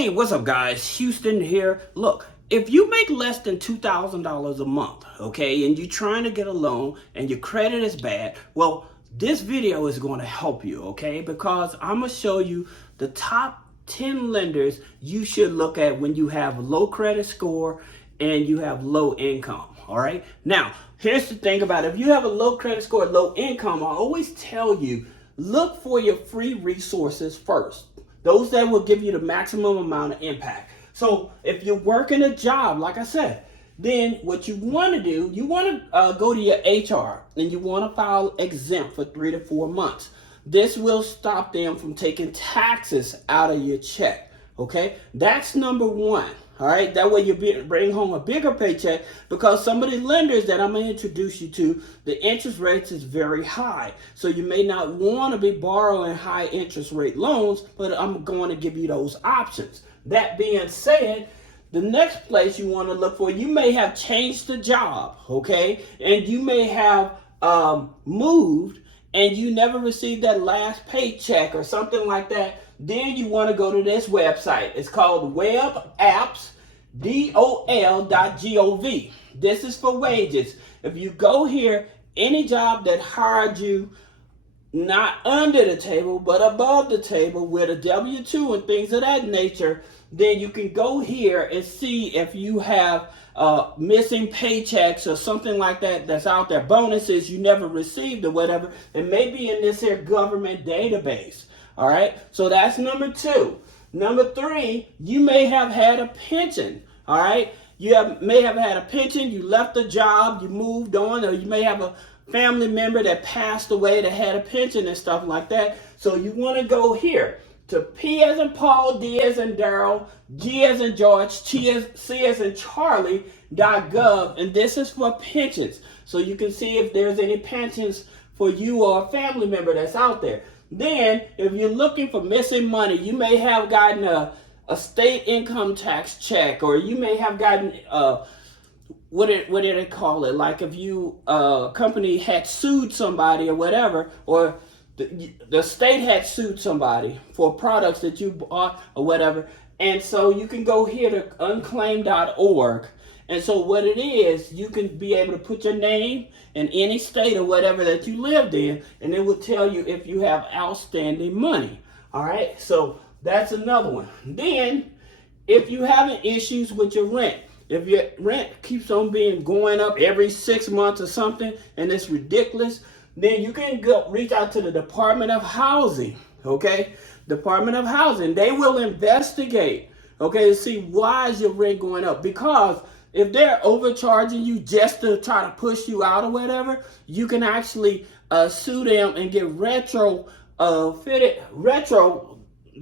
Hey, what's up guys? Houston here. Look, if you make less than $2,000 a month, okay, and you're trying to get a loan and your credit is bad, well, this video is going to help you, okay? Because I'm going to show you the top 10 lenders you should look at when you have low credit score and you have low income, all right? Now, here's the thing about it. If you have a low credit score, low income, I always tell you, look for your free resources first. Those that will give you the maximum amount of impact. So if you're working a job, like I said, then what you want to do, you want to go to your HR and you want to file exempt for 3 to 4 months. This will stop them from taking taxes out of your check. Okay, that's number one. All right, that way you bring home a bigger paycheck, because some of the lenders that I'm going to introduce you to, the interest rates is very high. So you may not want to be borrowing high interest rate loans, but I'm going to give you those options. That being said, the next place you want to look for, you may have changed the job, okay? And you may have moved and you never received that last paycheck or something like that. Then you want to go to this website. It's called webappsdol.gov. This is for wages. If you go here, any job that hired you not under the table but above the table with a W-2 and things of that nature, then you can go here and see if you have missing paychecks or something like that that's out there, bonuses you never received or whatever. It may be in this here government database. All right, so that's number two. Number three, you may have had a pension. All right, may have had a pension, you left the job, you moved on, or you may have a family member that passed away that had a pension and stuff like that. So you want to go here to P as in Paul, D as in Daryl, G as in George, C as in Charlie.gov, and this is for pensions. So you can see if there's any pensions for you or a family member that's out there. Then, if you're looking for missing money, you may have gotten a state income tax check, or you may have gotten what did they call it? Like if you company had sued somebody or whatever, or the state had sued somebody for products that you bought or whatever, and so you can go here to unclaimed.org. And so what it is, you can be able to put your name in any state or whatever that you lived in, and it will tell you if you have outstanding money. All right, so that's another one. Then, if you're having issues with your rent, if your rent keeps on going up every 6 months or something, and it's ridiculous, then you can reach out to the Department of Housing, okay? Department of Housing, they will investigate, okay, to see why is your rent going up. Because if they're overcharging you just to try to push you out or whatever, you can actually sue them and get retro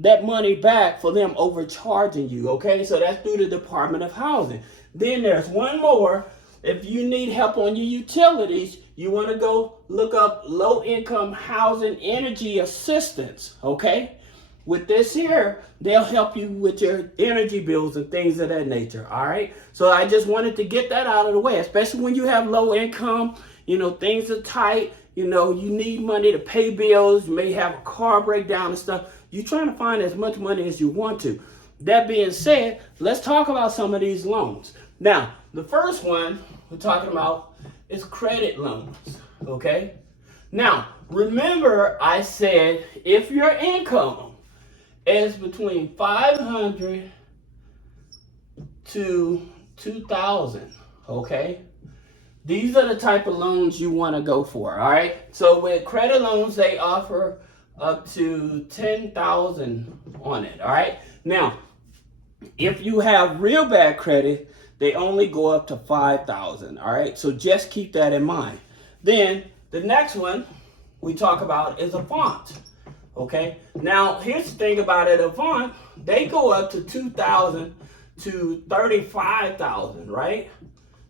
that money back for them overcharging you, okay? So that's through the Department of Housing. Then there's one more. If you need help on your utilities, you want to go look up low income housing energy assistance, okay? With this here, they'll help you with your energy bills and things of that nature, all right? So I just wanted to get that out of the way, especially when you have low income, you know, things are tight, you know, you need money to pay bills, you may have a car breakdown and stuff. You're trying to find as much money as you want to. That being said, let's talk about some of these loans. Now, the first one we're talking about is credit loans, okay? Now, remember I said if your income is between $500 to $2,000, okay? These are the type of loans you want to go for, all right? So with credit loans, they offer up to $10,000 on it, all right? Now, if you have real bad credit, they only go up to $5,000, all right? So just keep that in mind. Then the next one we talk about is Avant. Okay, now here's the thing about it. Avant, they go up to $2,000 to $35,000, right?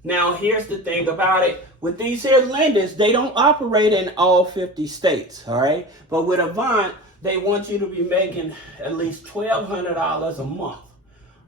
Now here's the thing about it. With these here lenders, they don't operate in all 50 states, all right? But with Avant, they want you to be making at least $1,200 a month,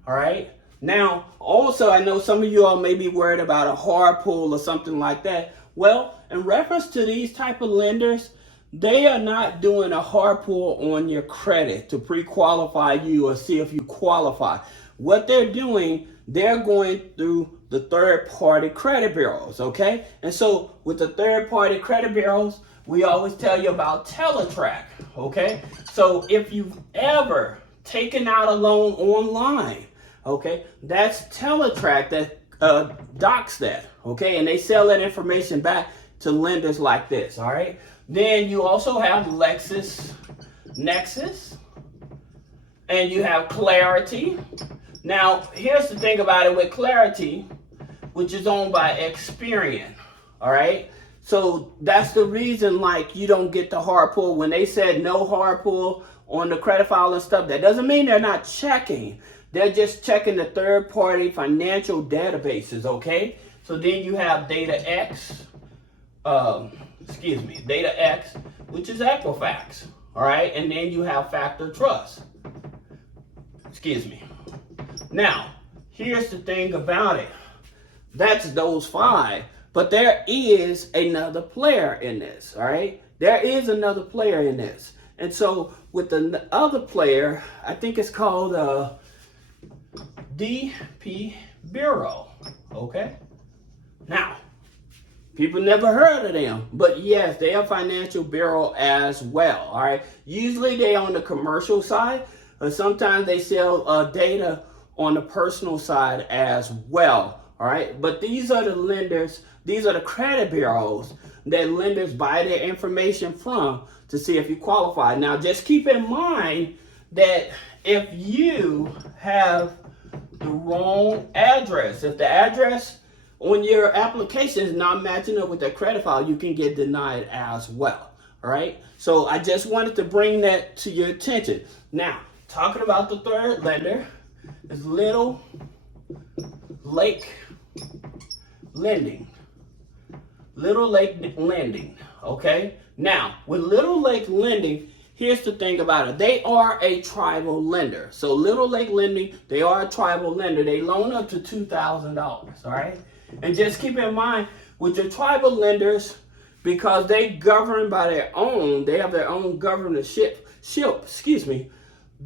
all right? Now, also, I know some of you all may be worried about a hard pull or something like that. Well, in reference to these type of lenders, they are not doing a hard pull on your credit to pre-qualify you or see if you qualify. What they're doing, they're going through the third-party credit bureaus, okay? And so with the third-party credit bureaus, we always tell you about Teletrack, okay? So if you've ever taken out a loan online, okay, that's Teletrack that docs that, okay? And they sell that information back to lenders like this, all right? Then you also have LexisNexis, and you have Clarity. Now, here's the thing about it with Clarity, which is owned by Experian, all right? So that's the reason, like, you don't get the hard pull. When they said no hard pull on the credit file and stuff, that doesn't mean they're not checking. They're just checking the third-party financial databases, okay? So then you have DataX, which is Equifax, all right? And then you have Factor Trust, Now, here's the thing about it. That's those 5, but there is another player in this, all right? There is another player in this. And so with the other player, I think it's called DP Bureau, okay? Now, people never heard of them, but yes, they are financial bureau as well, all right? Usually they on the commercial side, but sometimes they sell data on the personal side as well, all right? But these are the lenders, these are the credit bureaus that lenders buy their information from to see if you qualify. Now, just keep in mind that if you have the wrong address, if the address on your application is not matching up with that credit file, you can get denied as well, all right? So I just wanted to bring that to your attention. Now, talking about the third lender is Little Lake Lending. Little Lake Lending, okay? Now, with Little Lake Lending, here's the thing about it. They are a tribal lender. So Little Lake Lending, they are a tribal lender. They loan up to $2,000, all right? And just keep in mind, with your tribal lenders, because they govern by their own, they have their own governorship,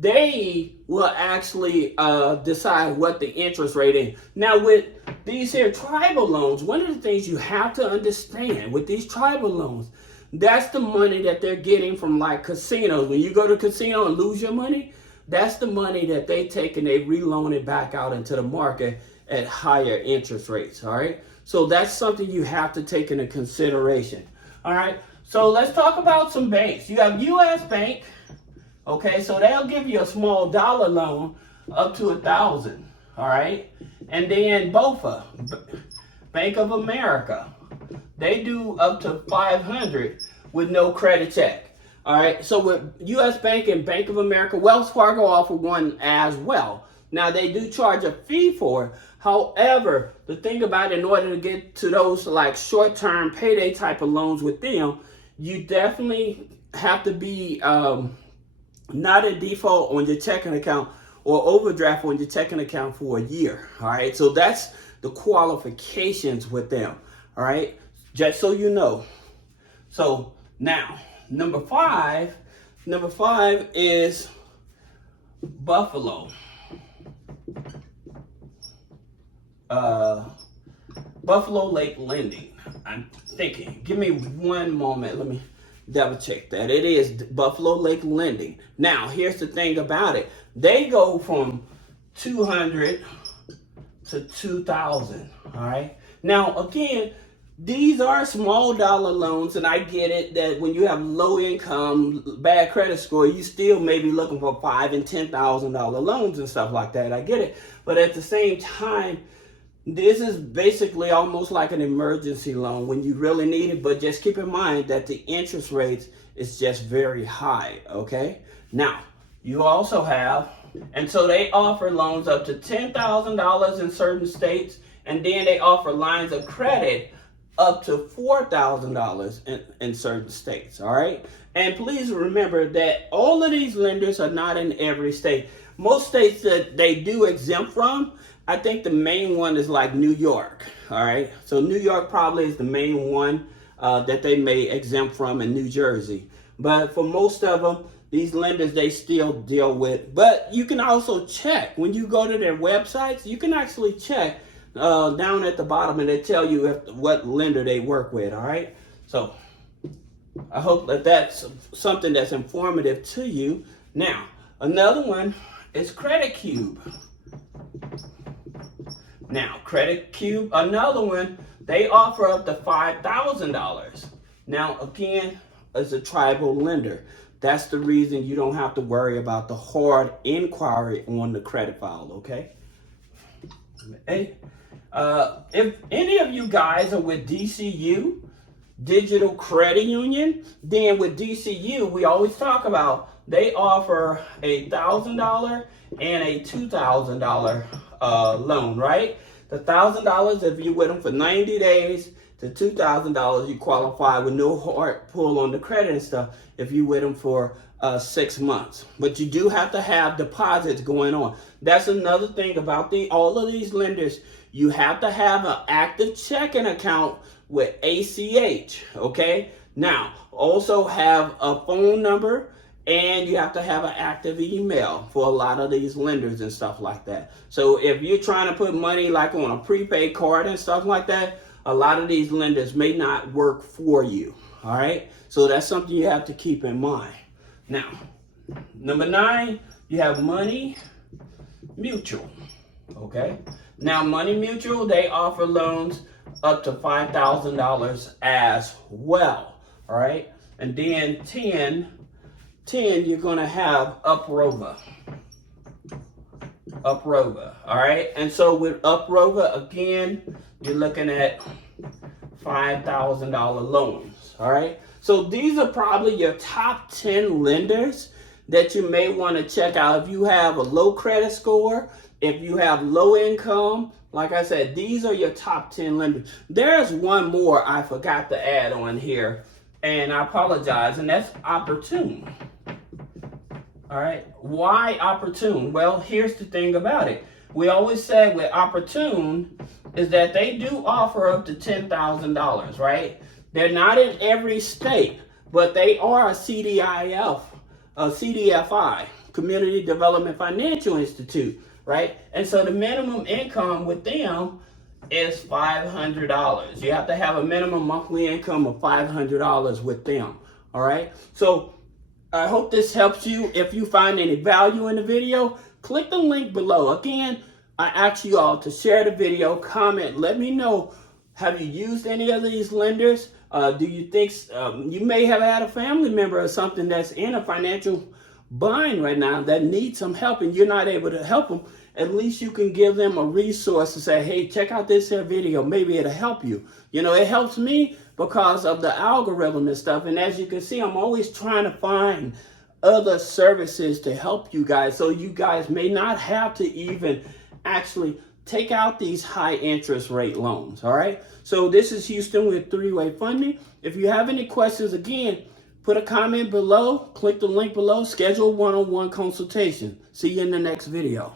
they will actually decide what the interest rate is. Now, with these here tribal loans, one of the things you have to understand with these tribal loans, that's the money that they're getting from like casinos. When you go to a casino and lose your money, that's the money that they take and they reloan it back out into the market at higher interest rates, all right? So that's something you have to take into consideration, all right? So let's talk about some banks. You have U.S. Bank, okay? So they'll give you a small dollar loan up to $1,000, all right? And then BOFA, Bank of America, they do up to $500 with no credit check. All right, so with U.S. Bank and Bank of America, Wells Fargo offer one as well. Now, they do charge a fee for it. However, the thing about it, in order to get to those like short-term payday type of loans with them, you definitely have to be not a default on your checking account or overdraft on your checking account for a year. All right, so that's the qualifications with them. All right, just so you know. So now, number five is Buffalo. Buffalo Lake Lending. I'm thinking. Give me one moment. Let me double check that. It is Buffalo Lake Lending. Now, here's the thing about it. They go from 200 to 2,000. All right. Now, again, these are small dollar loans, and I get it that when you have low income, bad credit score, you still may be looking for $5,000 and $10,000 loans and stuff like that. I get it, but at the same time, this is basically almost like an emergency loan when you really need it. But just keep in mind that the interest rates is just very high. Okay. Now you also have, and so they offer loans up to $10,000 in certain states, and then they offer lines of credit up to $4,000 in certain states, all right? And please remember that all of these lenders are not in every state. Most states that they do exempt from, I think the main one is like New York, all right? So New York probably is the main one that they may exempt from, in New Jersey. But for most of them, these lenders, they still deal with. But you can also check. When you go to their websites, you can actually check down at the bottom, and they tell you what lender they work with, all right? So I hope that that's something that's informative to you. Now, another one is Credit Cube. Now, Credit Cube, another one, they offer up to $5,000. Now, again, as a tribal lender, that's the reason you don't have to worry about the hard inquiry on the credit file, okay? Hey, if any of you guys are with DCU, Digital Credit Union, then with DCU, we always talk about they offer a $1,000 and a $2,000 loan, right? The $1,000 if you're with them for 90 days, the $2,000 you qualify with no hard pull on the credit and stuff if you're with them for 6 months. But you do have to have deposits going on. That's another thing about all of these lenders. You have to have an active checking account with ACH, okay? Now, also have a phone number, and you have to have an active email for a lot of these lenders and stuff like that. So if you're trying to put money like on a prepaid card and stuff like that, a lot of these lenders may not work for you, all right? So that's something you have to keep in mind. Now, number 9, you have Money Mutual, okay? Now, Money Mutual, they offer loans up to $5,000 as well, all right? And then 10, you're gonna have Uprova, all right? And so with Uprova, again, you're looking at $5,000 loans, all right? So these are probably your top 10 lenders that you may want to check out. If you have a low credit score, if you have low income, like I said, these are your top 10 lenders. There's one more I forgot to add on here, and I apologize, and that's Opportun. All right, why Opportun? Well, here's the thing about it. We always say with Opportun is that they do offer up to $10,000, right? They're not in every state, but they are a CDFI, Community Development Financial Institute, right? And so the minimum income with them is $500. You have to have a minimum monthly income of $500 with them, all right? So I hope this helps you. If you find any value in the video, click the link below. Again, I ask you all to share the video, comment, let me know, have you used any of these lenders? Do you think you may have had a family member or something that's in a financial bind right now that needs some help and you're not able to help them? At least you can give them a resource to say, hey, check out this here video. Maybe it'll help you. You know, it helps me because of the algorithm and stuff. And as you can see, I'm always trying to find other services to help you guys, so you guys may not have to even actually take out these high interest rate loans, all right? So this is Houston with 3-Way Funding. If you have any questions, again, put a comment below, click the link below, schedule a one-on-one consultation. See you in the next video.